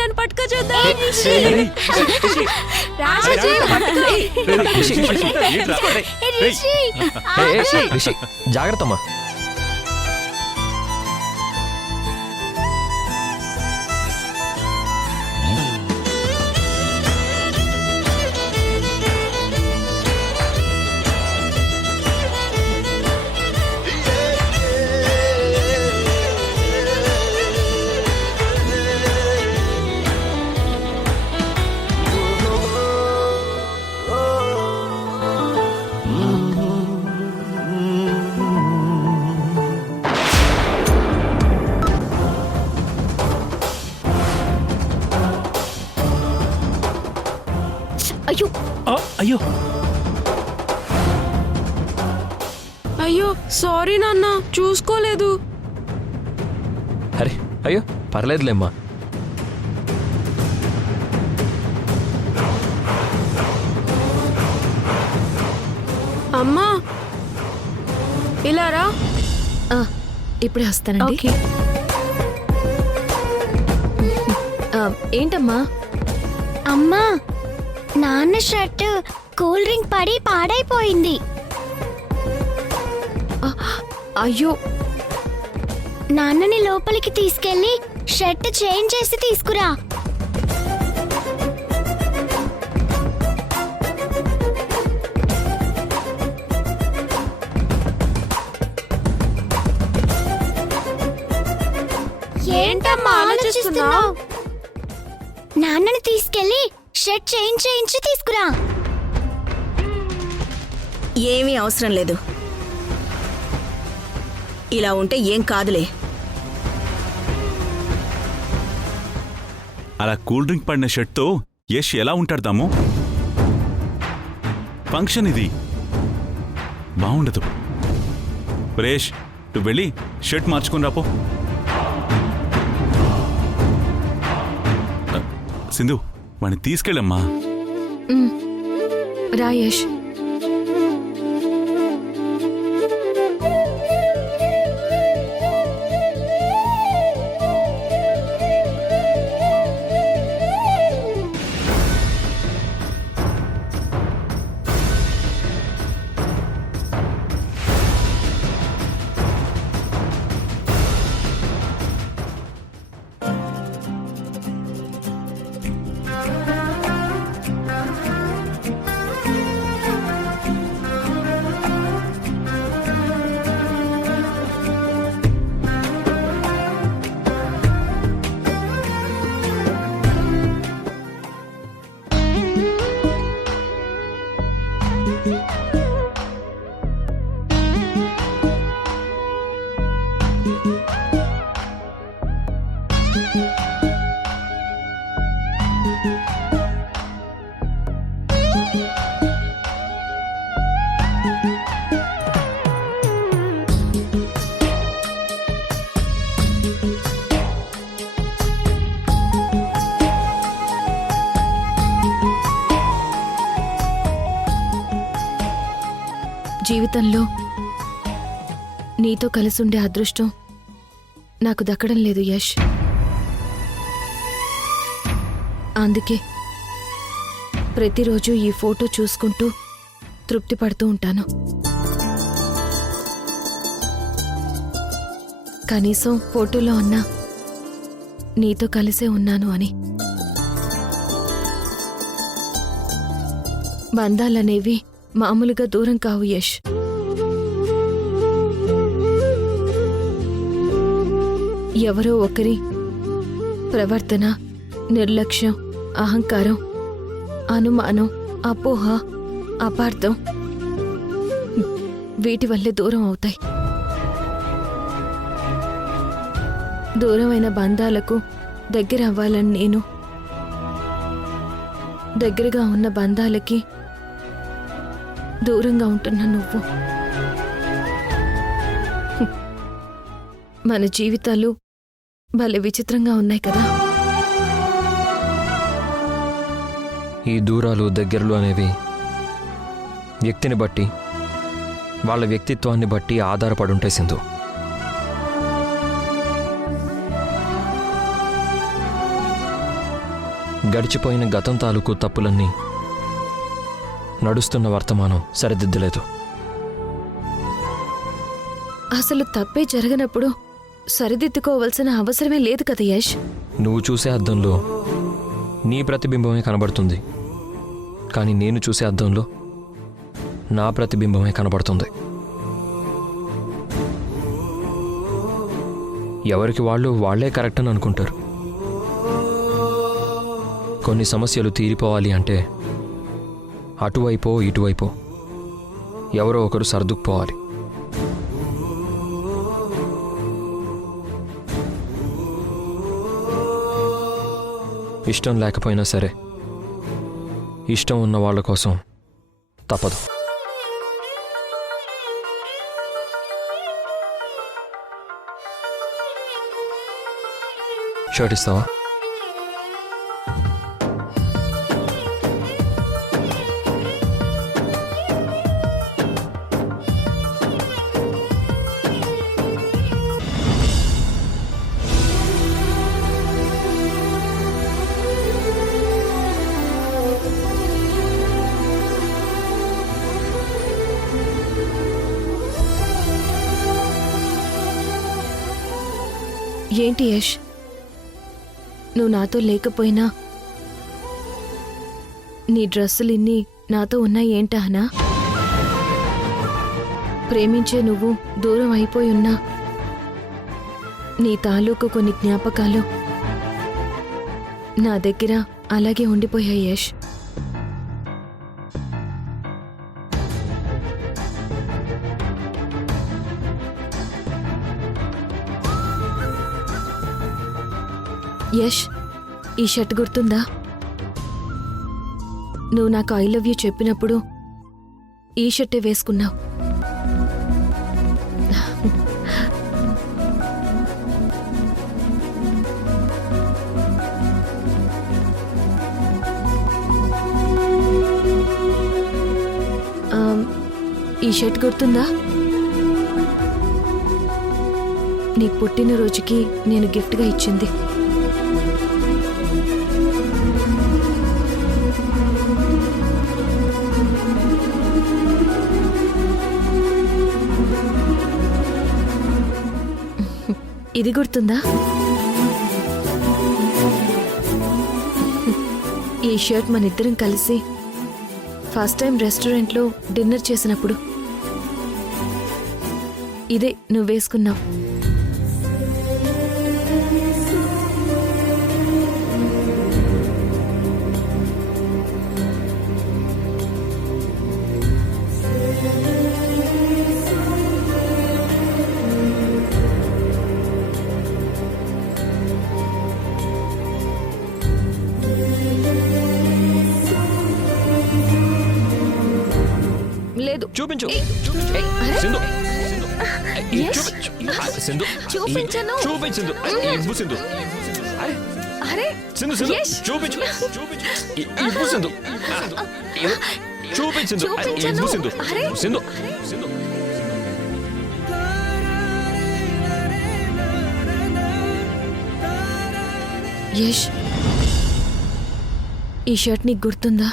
నన్ను పట్టుకో చూద్దాం. రాజు జాగ్రత్తమ్మా. అయ్యో అయ్యో అయ్యో సారీ నాన్న, చూసుకోలేదు. అరే అయ్యో పర్లేదులేమ్మా. అమ్మా ఇలా రా. ఇప్పుడే వస్తానండి. ఏంటమ్మా? అమ్మా, నాన్న షర్ట్ కూల్ డ్రింక్ పడి పాడైపోయింది. అయ్యో, నాన్నని లోపలికి తీసుకెళ్లి షర్ట్ చేంజ్ చేసి తీసుకురా. ఏంటమ్మా ఆలోచిస్తున్నావు? నాన్నని తీసుకెళ్లి షర్ట్ చేంజ్ చేయించి తీసుకురా. ఏమీ అవసరం లేదు, ఇలా ఉంటే ఏం కాదులే. అలా కూల్ డ్రింక్ పడిన షర్ట్తో యష్ ఎలా ఉంటాడతాము? ఫంక్షన్ ఇది బాగుండదు. రేష్, నువ్వు వెళ్ళి షర్ట్ మార్చుకుని రాపో. సింధు, వాడిని తీసుకెళ్ళమ్మా. రాయేష్. జీవితంలో నీతో కలిసుండే అదృష్టం నాకు దక్కడం లేదు యష్. అందుకే ప్రతిరోజు ఈ ఫోటో చూసుకుంటూ తృప్తి పడుతూ ఉంటాను. కనీసం ఫోటోలో ఉన్నా నీతో కలిసే ఉన్నాను అని. బంధాలనేవి మామూలుగా దూరం కావు యష్. ఎవరో ఒకరి ప్రవర్తన, నిర్లక్ష్యం, అహంకారం, అనుమానం, అపోహ, అపార్థం వీటి వల్లే దూరం అవుతాయి. దూరమైన బంధాలకు దగ్గర అవ్వాలని నేను, దగ్గరగా ఉన్న బంధాలకి దూరంగా ఉంటున్నా నువ్వు. మన జీవితాలు భలే విచిత్రంగా ఉన్నాయి కదా. ఈ దూరాలు దగ్గరలు అనేవి వ్యక్తిని బట్టి, వాళ్ళ వ్యక్తిత్వాన్ని బట్టి ఆధారపడి ఉంటాయి సింధు. గడిచిపోయిన గతం తాలూకు తప్పులన్నీ నడుస్తున్న వర్తమానం సరిదిద్దలేదు. అసలు తప్పే జరగనప్పుడు సరిదిద్దుకోవాల్సిన అవసరమే లేదు కదా యష్. నువ్వు చూసే అద్దంలో నీ ప్రతిబింబమే కనబడుతుంది, కానీ నేను చూసే అద్దంలో నా ప్రతిబింబమే కనబడుతుంది. ఎవరికి వాళ్ళు వాళ్లే కరెక్ట్ అని అనుకుంటారు. కొన్ని సమస్యలు తీరిపోవాలి అంటే అటువైపో ఇటువైపో ఎవరో ఒకరు సర్దుకుపోవాలి. ఇష్టం లేకపోయినా సరే ఇష్టం ఉన్న వాళ్ళ కోసం తప్పదు. షర్ట్ ఇస్తావా? ఏంటి యష్, నువ్వు నాతో లేకపోయినా నీ డ్రెస్సులిన్ని నాతో ఉన్నాయి ఏంటహనా? ప్రేమించే నువ్వు దూరం అయిపోయి ఉన్నా నీ తాలూకు కొన్ని జ్ఞాపకాలు నా దగ్గర అలాగే ఉండిపోయాయి యష్. యష్, ఈ షర్ట్ గుర్తుందా? నువ్వు నాకు ఐ లవ్ యూ చెప్పినప్పుడు ఈ షర్టే వేసుకున్నావు. ఈ షర్ట్ గుర్తుందా? నీ పుట్టినరోజుకి నేను గిఫ్ట్గా ఇచ్చింది. ఇది గుర్తుందా? ఈ షర్ట్ మన ఇద్దరం కలిసి ఫస్ట్ టైం రెస్టారెంట్లో డిన్నర్ చేసినప్పుడు ఇదే నువ్వు వేసుకున్నావు. లేదు, చూపించు. అరే, సింధు, యష్, సింధు, చూపించను. చూపించు. ఇవ్వు సింధు. అరే సింధు, సింధు, యష్, చూపించు. ఇవ్వు సింధు. చూపించు. చూపించను. ఇవ్వు సింధు. అరే. సింధు, సింధు. యష్, ఈ షర్ట్ నీకు గుర్తుందా?